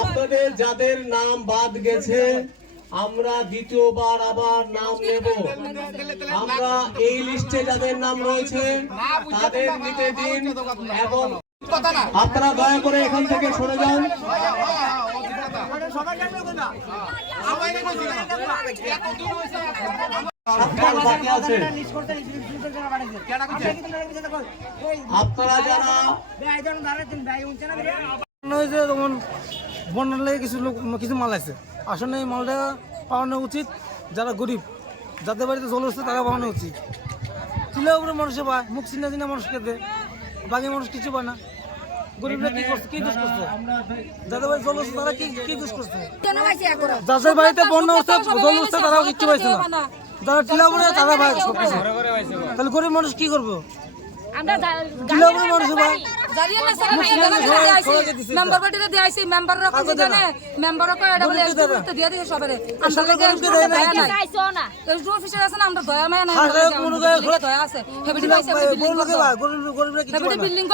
আপনাদের যাদের নাম বাদ গেছে আমরা দ্বিতীয়বার আবার নাম নেব। আমরা এই লিস্টে যাদের নাম রয়েছে তাদের নিতে দিন এবং আপনারা দয়া করে এখান থেকে সরে যান। আপনারা যারা যেমন বন্যার লাগে কিছু মাল আছে, আসলে এই মালটা পাওয়ানো উচিত। যারা গরিব, যাদের বাড়িতে জল হচ্ছে তারা পাওয়ানো উচিত। চিলে উপরে মানুষে পায়, মুখ চিনা চিনা মানুষ খেতে, বাকি মানুষ কিছু পায় না। গরিবরা কি করছে, কি দোষ করছে? যাদের বাড়িতে জল হচ্ছে তারা কি দোষ করছে? যাদের বাড়িতে বন্যা হচ্ছে, জল হচ্ছে তারাও কিচ্ছু পাইছে না। যারা টিলা উপরে তারা পায় সবকিছু। তাহলে গরিব মানুষ কি করবো? বিল্ডিং